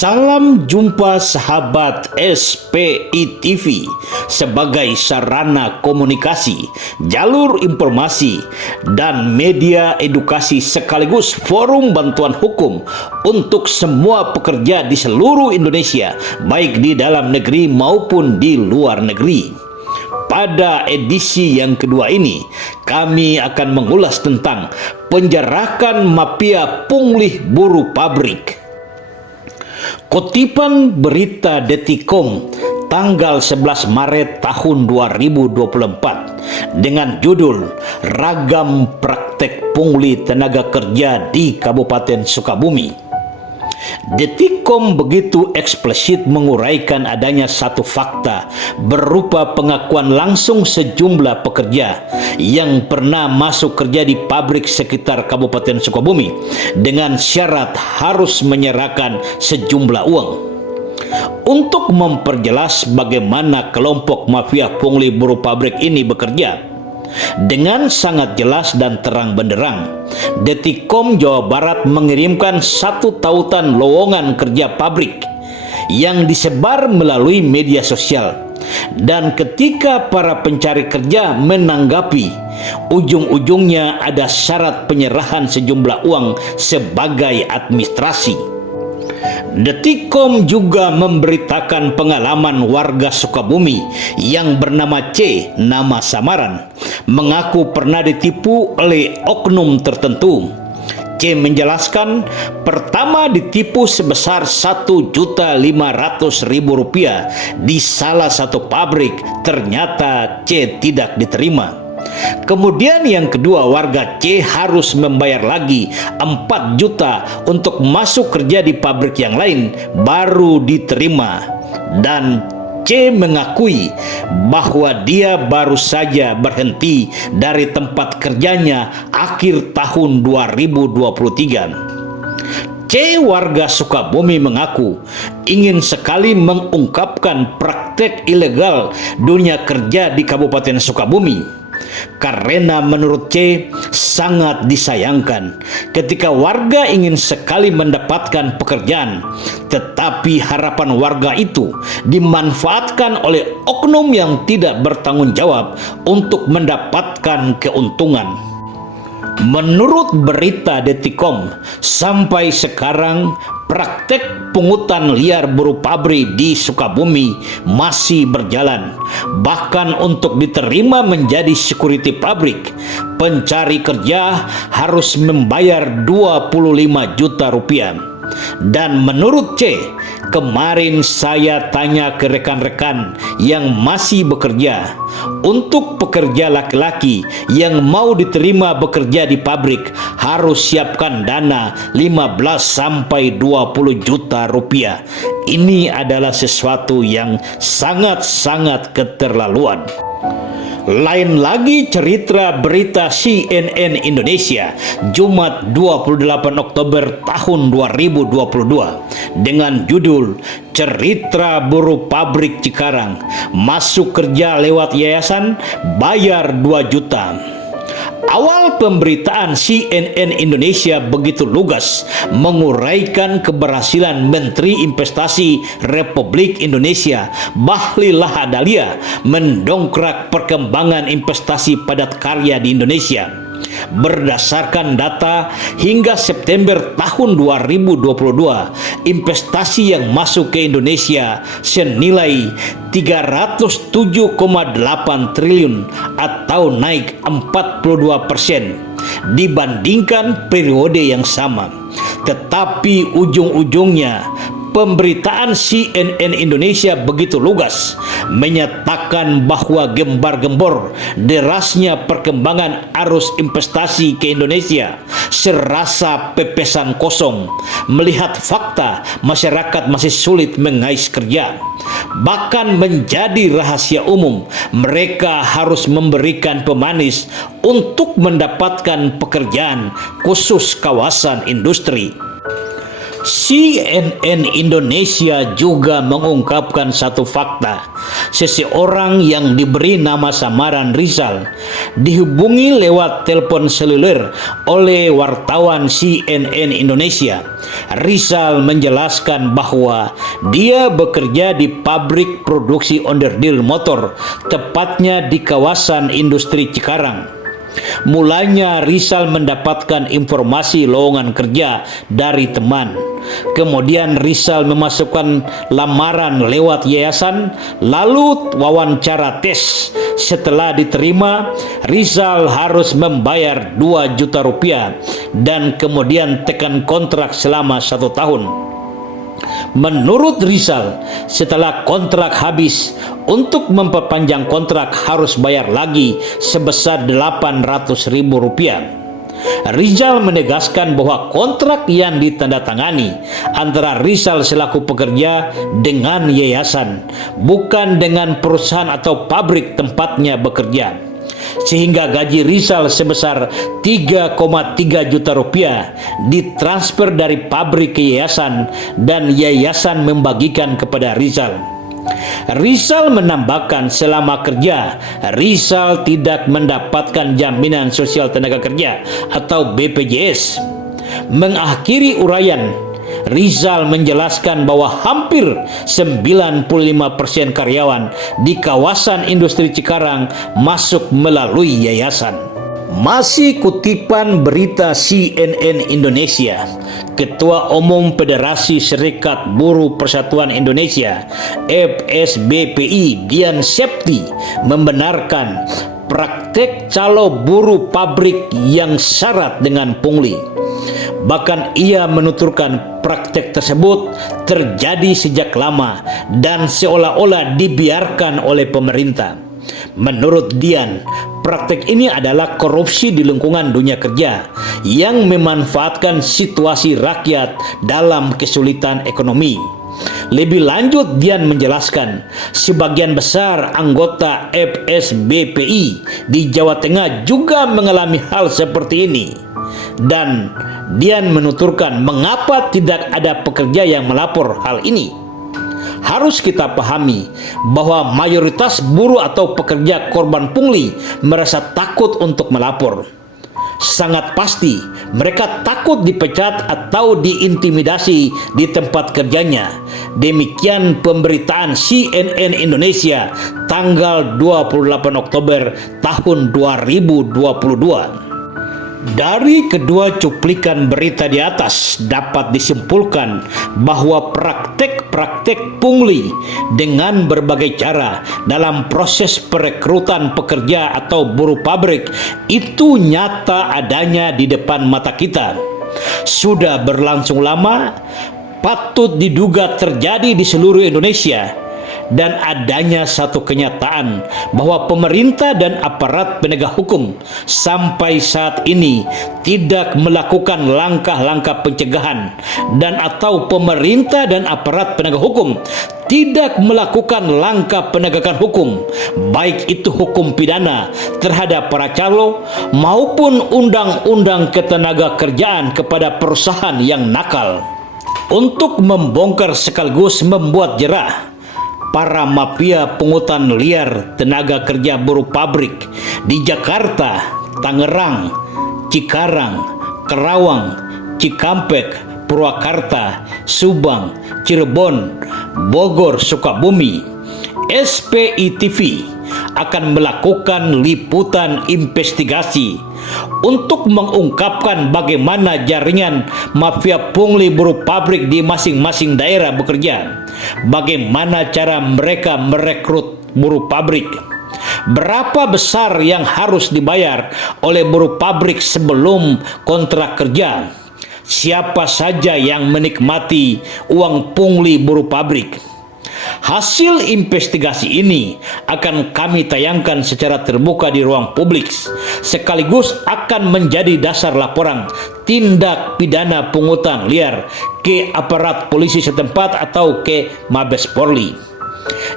Salam jumpa sahabat SPI TV sebagai sarana komunikasi, jalur informasi, dan media edukasi sekaligus forum bantuan hukum untuk semua pekerja di seluruh Indonesia, baik di dalam negeri maupun di luar negeri. Pada edisi yang kedua ini, kami akan mengulas tentang penjarakan mafia pungli buruh pabrik. Kutipan berita Detikcom tanggal 11 Maret tahun 2024 dengan judul Ragam Praktek Pungli Tenaga Kerja di Kabupaten Sukabumi. Detikcom begitu eksplisit menguraikan adanya satu fakta berupa pengakuan langsung sejumlah pekerja yang pernah masuk kerja di pabrik sekitar Kabupaten Sukabumi dengan syarat harus menyerahkan sejumlah uang. Untuk memperjelas bagaimana kelompok mafia pungli buruh pabrik ini bekerja, dengan sangat jelas dan terang benderang, Detikcom Jawa Barat mengirimkan satu tautan lowongan kerja pabrik yang disebar melalui media sosial. Dan ketika para pencari kerja menanggapi, ujung-ujungnya ada syarat penyerahan sejumlah uang sebagai administrasi. Detikcom juga memberitakan pengalaman warga Sukabumi yang bernama C, nama samaran, mengaku pernah ditipu oleh oknum tertentu. C menjelaskan pertama ditipu sebesar Rp1.500.000 di salah satu pabrik, ternyata C tidak diterima. Kemudian yang kedua, warga C harus membayar lagi 4 juta untuk masuk kerja di pabrik yang lain baru diterima. Dan C mengakui bahwa dia baru saja berhenti dari tempat kerjanya akhir tahun 2023. C, warga Sukabumi, mengaku ingin sekali mengungkapkan praktek ilegal dunia kerja di Kabupaten Sukabumi. Karena menurut C sangat disayangkan ketika warga ingin sekali mendapatkan pekerjaan, tetapi harapan warga itu dimanfaatkan oleh oknum yang tidak bertanggung jawab untuk mendapatkan keuntungan. Menurut berita Detikcom, sampai sekarang praktek pungutan liar buruh pabrik di Sukabumi masih berjalan. Bahkan untuk diterima menjadi security pabrik, pencari kerja harus membayar 25 juta rupiah. Dan menurut C, kemarin saya tanya ke rekan-rekan yang masih bekerja, untuk pekerja laki-laki yang mau diterima bekerja di pabrik harus siapkan dana 15-20 juta rupiah. Ini adalah sesuatu yang sangat-sangat keterlaluan. Lain lagi cerita berita CNN Indonesia Jumat 28 Oktober tahun 2022 dengan judul Cerita Buruh Pabrik Cikarang Masuk Kerja Lewat Yayasan Bayar 2 Juta. Awal pemberitaan CNN Indonesia begitu lugas menguraikan keberhasilan Menteri Investasi Republik Indonesia Bahlil Lahadalia mendongkrak perkembangan investasi padat karya di Indonesia. Berdasarkan data hingga September tahun 2022, investasi yang masuk ke Indonesia senilai 307,8 triliun atau naik 42% dibandingkan periode yang sama. Tetapi ujung-ujungnya pemberitaan CNN Indonesia begitu lugas menyatakan bahwa gembar-gembor derasnya perkembangan arus investasi ke Indonesia serasa pepesan kosong melihat fakta masyarakat masih sulit mengais kerja. Bahkan menjadi rahasia umum mereka harus memberikan pemanis untuk mendapatkan pekerjaan khusus kawasan industri. CNN Indonesia juga mengungkapkan satu fakta. Seseorang yang diberi nama samaran Rizal dihubungi lewat telepon seluler oleh wartawan CNN Indonesia. Rizal menjelaskan bahwa dia bekerja di pabrik produksi onderdil motor, tepatnya di kawasan industri Cikarang. Mulanya Rizal mendapatkan informasi lowongan kerja dari teman. Kemudian Rizal memasukkan lamaran lewat yayasan, lalu wawancara tes. Setelah diterima, Rizal harus membayar 2 juta rupiah dan kemudian tekan kontrak selama 1 tahun. Menurut Rizal, setelah kontrak habis, untuk memperpanjang kontrak harus bayar lagi sebesar 800.000 rupiah. Rizal menegaskan bahwa kontrak yang ditandatangani antara Rizal selaku pekerja dengan yayasan, bukan dengan perusahaan atau pabrik tempatnya bekerja, sehingga gaji Rizal sebesar 3,3 juta rupiah ditransfer dari pabrik ke yayasan dan yayasan membagikan kepada Rizal. Rizal menambahkan selama kerja, Rizal tidak mendapatkan jaminan sosial tenaga kerja atau BPJS. Mengakhiri uraian, Rizal menjelaskan bahwa hampir 95% karyawan di kawasan industri Cikarang masuk melalui yayasan. Masih kutipan berita CNN Indonesia, Ketua Umum Federasi Serikat Buruh Persatuan Indonesia FSBPI Dian Septi membenarkan praktek calo buruh pabrik yang syarat dengan pungli. Bahkan ia menuturkan praktek tersebut terjadi sejak lama dan seolah-olah dibiarkan oleh pemerintah. Menurut Dian, praktek ini adalah korupsi di lingkungan dunia kerja yang memanfaatkan situasi rakyat dalam kesulitan ekonomi. Lebih lanjut, Dian menjelaskan, sebagian besar anggota FSBPI di Jawa Tengah juga mengalami hal seperti ini. Dan Dian menuturkan mengapa tidak ada pekerja yang melapor hal ini. Harus kita pahami bahwa mayoritas buruh atau pekerja korban pungli merasa takut untuk melapor. Sangat pasti mereka takut dipecat atau diintimidasi di tempat kerjanya. Demikian pemberitaan CNN Indonesia tanggal 28 Oktober tahun 2022. Dari kedua cuplikan berita di atas dapat disimpulkan bahwa praktek-praktek pungli dengan berbagai cara dalam proses perekrutan pekerja atau buruh pabrik itu nyata adanya di depan mata kita. Sudah berlangsung lama, patut diduga terjadi di seluruh Indonesia. Dan adanya satu kenyataan bahwa pemerintah dan aparat penegak hukum sampai saat ini tidak melakukan langkah-langkah pencegahan, dan atau pemerintah dan aparat penegak hukum tidak melakukan langkah penegakan hukum, baik itu hukum pidana terhadap para calo maupun undang-undang ketenaga kerjaan kepada perusahaan yang nakal. Untuk membongkar sekaligus membuat jerah para mafia pungutan liar tenaga kerja buruh pabrik di Jakarta, Tangerang, Cikarang, Karawang, Cikampek, Purwakarta, Subang, Cirebon, Bogor, Sukabumi, SPI TV akan melakukan liputan investigasi untuk mengungkapkan bagaimana jaringan mafia pungli buruh pabrik di masing-masing daerah bekerja, bagaimana cara mereka merekrut buruh pabrik, berapa besar yang harus dibayar oleh buruh pabrik sebelum kontrak kerja, siapa saja yang menikmati uang pungli buruh pabrik. Hasil investigasi ini akan kami tayangkan secara terbuka di ruang publik, sekaligus akan menjadi dasar laporan tindak pidana pungutan liar ke aparat polisi setempat atau ke Mabes Polri.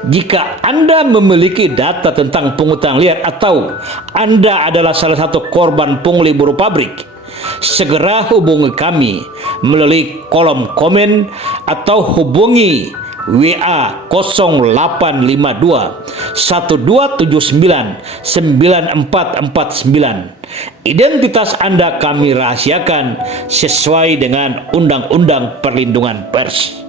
Jika Anda memiliki data tentang pungutan liar atau Anda adalah salah satu korban pungli buruh pabrik, segera hubungi kami melalui kolom komen atau hubungi WA 0852 1279 9449. Identitas Anda kami rahasiakan sesuai dengan Undang-Undang Perlindungan Pers.